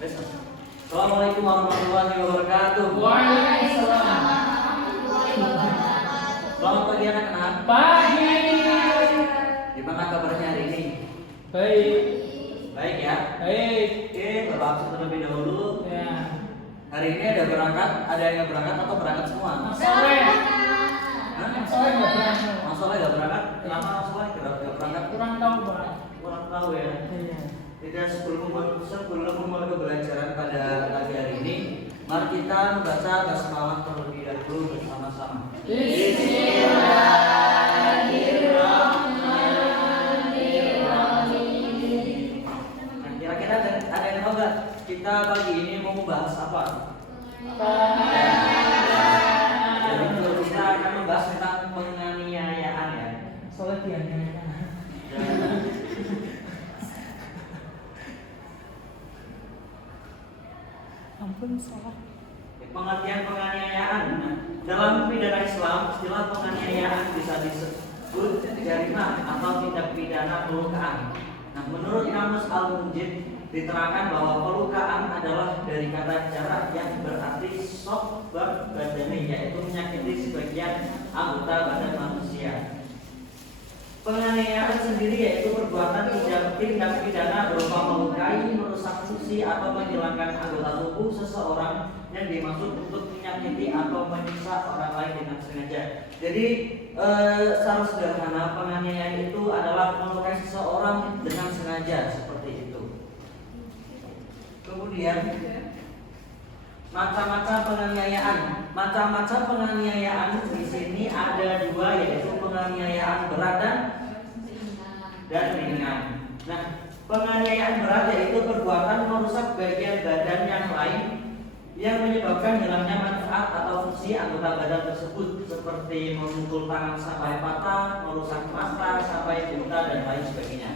Assalamualaikum warahmatullahi wabarakatuh. Waalaikumsalam. Selamat pagi anak-anak. Pagi. Gimana kabarnya hari ini? Baik. Baik ya. Baik. Oke, Bapak terlebih dahulu. Ya. Hari ini ada yang berangkat atau berangkat semua? Mas Soleh. Hah? Mas Soleh nggak berangkat. Mas Soleh nggak berangkat? Kenapa Mas Soleh nggak berangkat? Kurang tahu Pak. Kurang tahu ya. Iya. Tidak sebelum memulai pembelajaran pada pagi hari ini, mari kita membaca basmalah terlebih dahulu bersama-sama. Bismillahirrahmanirrahim. Nah, kira-kira ada yang tahu nggak? Kita pagi ini mau membahas apa? Jadi kita akan membahas tentang penganiayaan ya. Soleh dianiaya. Ampun salah. Pengertian penganiayaan. Nah, dalam pidana Islam, istilah penganiayaan bisa disebut jarimah atau tindak pidana pelukaan. Nah, menurut Kamus Al-Munjid diterangkan bahwa pelukaan adalah dari kata jarak yang berarti sok badani, yaitu menyakiti sebagian anggota badan manusia. Penganiayaan sendiri yaitu perbuatan tindak pidana berupa melukai, merusak fungsi atau menghilangkan anggota tubuh seseorang yang dimaksud untuk menyakiti atau menyiksa orang lain dengan sengaja. Jadi secara sederhana penganiayaan itu adalah melukai seseorang dengan sengaja seperti itu. Kemudian macam-macam penganiayaan. Macam-macam penganiayaan di sini ada dua, yaitu penganiayaan berat dan ringan. Nah, penganiayaan berat yaitu perbuatan merusak bagian badan yang lain yang menyebabkan hilangnya manfaat atau fungsi anggota badan tersebut, seperti memukul tangan sampai patah, merusak mata sampai buta dan lain sebagainya.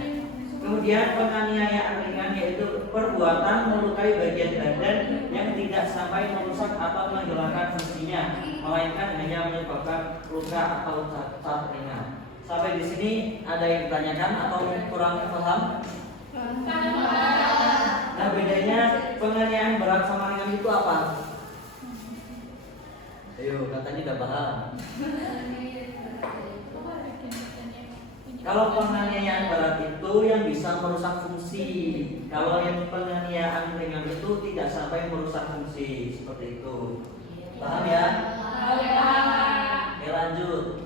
Kemudian penganiayaan ringan yaitu perbuatan melukai bagian badan yang tidak sampai merusak atau menghilangkan fungsinya, melainkan hanya menyebabkan luka atau cacat ringan. Sampai di sini ada yang ditanyakan atau kurang paham? Nah, bedanya penganiayaan berat sama ringan itu apa? Ayo, katanya udah paham. Kalau penganiayaan berat itu yang bisa merusak fungsi, kalau yang penganiayaan ringan itu tidak sampai merusak fungsi, seperti itu. Paham ya? Oke, lanjut.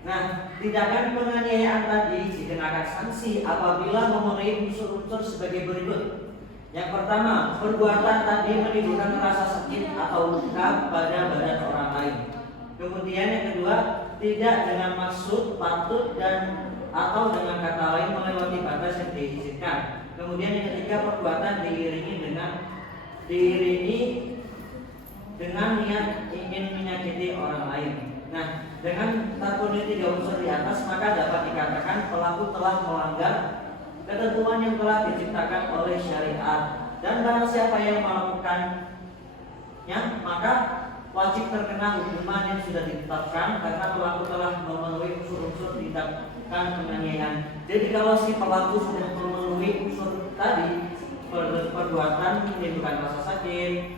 Nah, tindakan penganiayaan tadi dikenakan sanksi apabila memenuhi unsur-unsur sebagai berikut. Yang pertama, perbuatan tadi menimbulkan rasa sakit atau luka pada badan orang lain. Kemudian yang kedua, tidak dengan maksud, patut dan atau dengan kata lain melewati batas yang diizinkan. Kemudian yang ketiga, perbuatan diiringi dengan niat ingin menyakiti orang lain. Nah, dengan terpenuhi tiga unsur di atas, maka dapat dikatakan pelaku telah melanggar ketentuan yang telah diciptakan oleh syariat. Dan barang siapa yang melakukannya, maka wajib terkena hukuman yang sudah ditetapkan karena pelaku telah memenuhi unsur-unsur tindakan penganiayaan. Jadi kalau si pelaku sudah memenuhi unsur tadi, perbuatan menimbulkan rasa sakit,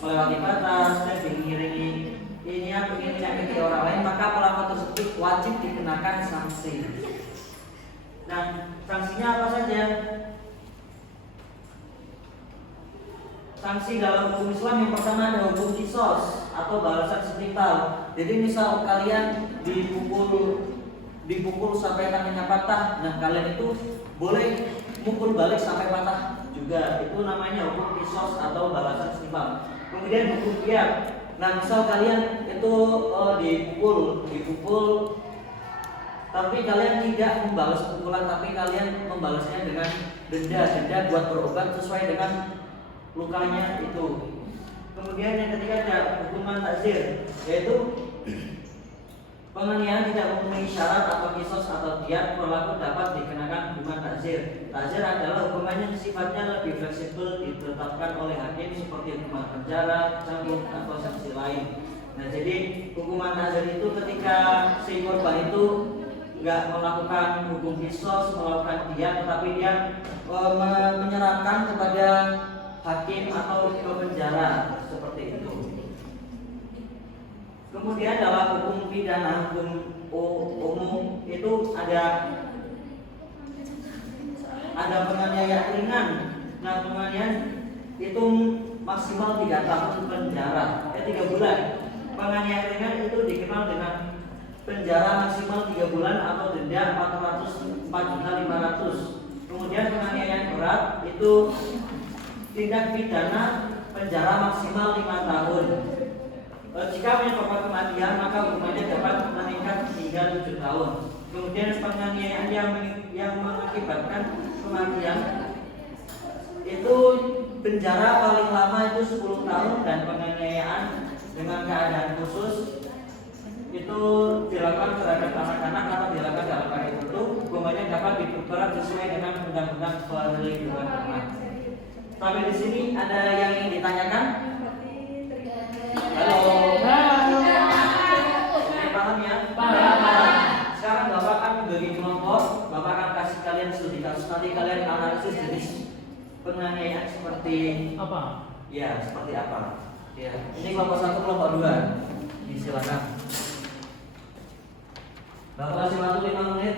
melewati batas, dan mengiringi ingin menyakiti orang lain, maka pelaku tersebut wajib dikenakan sanksi. Nah, sanksinya apa saja? Sanksi dalam hukum Islam yang pertama ada hukum kisos atau balasan setimpal. Jadi misal kalian dipukul sampai tangannya patah, nah kalian itu boleh mukul balik sampai patah juga. Itu namanya hukum kisos atau balasan setimpal. Kemudian hukum qiyam. Nah, misal kalian itu dipukul tapi kalian tidak membalas pukulan, tapi kalian membalasnya dengan denda buat berobat sesuai dengan lukanya itu. Kemudian yang ketiga ada hukuman takzir, yaitu penganiayaan tidak memenuhi syarat atau kisos atau diat, pelaku dapat dikenakan hukuman takzir. Takzir adalah hukuman yang sifatnya lebih fleksibel, ditetapkan oleh hakim seperti hukuman penjara, cambuk atau sanksi lain. Nah, jadi hukuman takzir itu ketika si korban itu nggak melakukan hukum kisos, melakukan diat, tetapi dia menyerahkan kepada hakim atau ke penjara seperti itu. Kemudian dalam hukum pidana, hukum umum itu ada penganiayaan ringan. Nah, penganiayaan itu maksimal 3 tahun penjara, 3 bulan. Penganiayaan ringan itu dikenal dengan penjara maksimal 3 bulan atau denda 4.500.000. Kemudian penganiayaan berat itu tindak pidana penjara maksimal 5 tahun. Jika menyebabkan kematian, maka hukumannya dapat meningkat hingga 7 tahun. Kemudian penganiayaan yang mengakibatkan kematian itu penjara paling lama itu 10 tahun, dan penganiayaan dengan keadaan khusus itu dilakukan terhadap anak-anak atau dilakukan dalam keadaan tertentu, hukumannya dapat diperberat sesuai dengan undang-undang perlindungan anak. Sampai di sini ada yang ingin ditanyakan? Halo. Paham ya? Paham. Sekarang Bapak akan membagi kelompok. Bapak akan kasih kalian studi kasus. Nanti kalian analisis jenis penganiayaan seperti Apa? ya, seperti apa? Ya. Ini kelompok 1, kelompok 2. Silakan. Bapak kasih waktu 5 menit.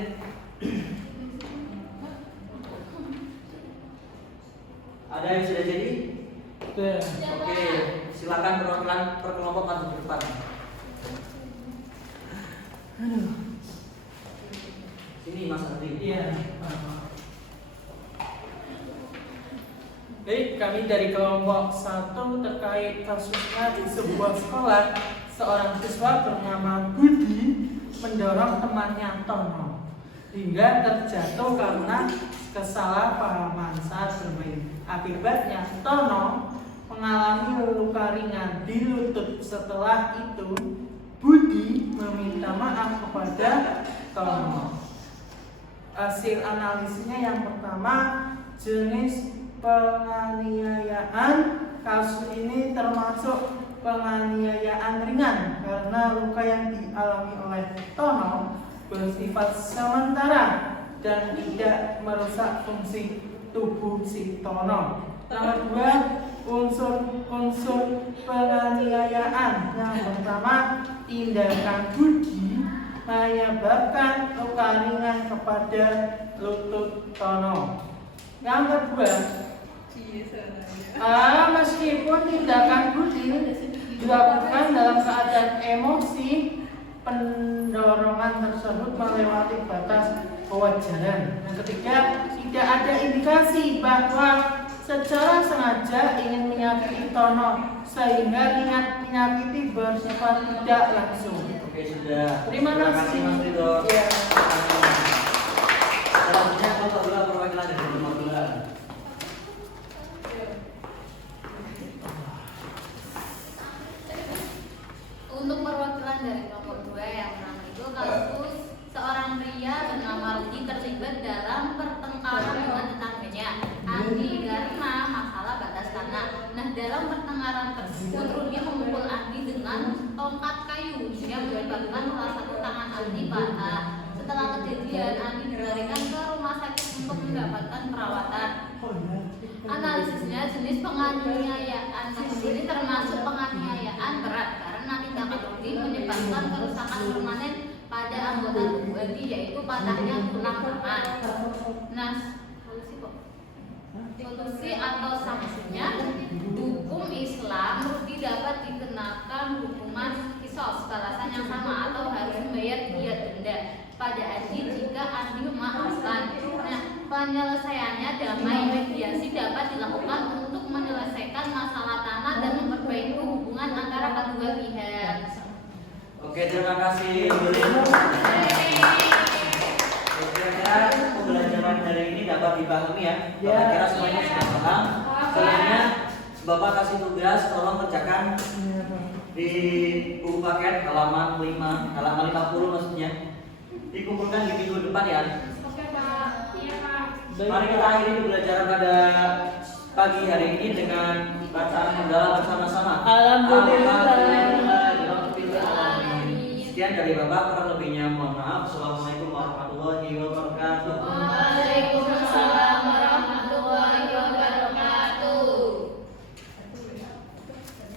Ada yang sudah jadi? Sudah. Oke, silakan perwakilan per kelompok maju ke depan. Sini Mas Ardi. Iya. Jadi kami dari kelompok 1 terkait kasusnya di sebuah sekolah, seorang siswa bernama Budi mendorong temannya Tono hingga terjatuh karena kesalahpahaman saat bermain. Akibatnya Tono mengalami luka ringan di lutut. Setelah itu Budi meminta maaf kepada Tono. Hasil analisisnya yang pertama, jenis penganiayaan. Kasus ini termasuk penganiayaan ringan karena luka yang dialami oleh Tono bersifat sementara dan tidak merusak fungsi tubuh si Tono. Yang kedua, unsur penganiayaan. Yang pertama, tindakan Budi menyebabkan luka ringan kepada lutut Tono. Yang kedua, meskipun tindakan Budi dilakukan dalam keadaan emosi, pendorongan tersebut melewati batas kewajaran. Yang ketiga, tidak ada indikasi bahwa secara sengaja ingin menyakiti Tono sehingga niat menyakiti bersifat tidak langsung. Oke, sudah. Terima kasih. Mas Ridho. Ya. Selanjutnya kelompok 2 perwakilan dari kelompok 2. Untuk perwakilan dari kelompok 2 yang pertama itu kasus seorang pria bernama Rudi terlibat dalam pertengkaran dengan tetangganya Andi karena masalah batas tanah. Nah, dalam pertengkaran tersebut Rudi memukul Andi dengan tongkat kayu yang menyebabkan salah satu tangan Andi patah. Setelah kejadian, Andi dilarikan ke rumah sakit untuk mendapatkan perawatan. Analisisnya, jenis penganiayaan ini termasuk penganiayaan berat karena tindakan Rudi menyebabkan kerusakan permanen pada anggota tubuh Andi, yaitu patahnya tulang tangan. Nah, solusi atau sanksinya, hukum Islam Rudi dapat dikenakan hukuman kisos, balasan yang sama, atau harus membayar diat denda pada Andi jika Andi memaafkan. Nah, penyelesaiannya damai. Mediasi dapat dilakukan untuk menyelesaikan masalah tanah dan memperbaiki hubungan antara kedua pihak. Oke, terima kasih Yulin. Kira-kira pembelajaran hari ini dapat dipahami ya? Kira-kira semuanya sudah paham. Selanjutnya Bapak kasih tugas, tolong kerjakan di buku paket halaman 50 maksudnya. Dikumpulkan di minggu depan ya. Oke, Pak. Iya, Pak. Mari kita akhiri pembelajaran pada pagi hari ini dengan bacaan mendalam bersama-sama. Alhamdulillah. Alhamdulillah. Sekian dari Bapak.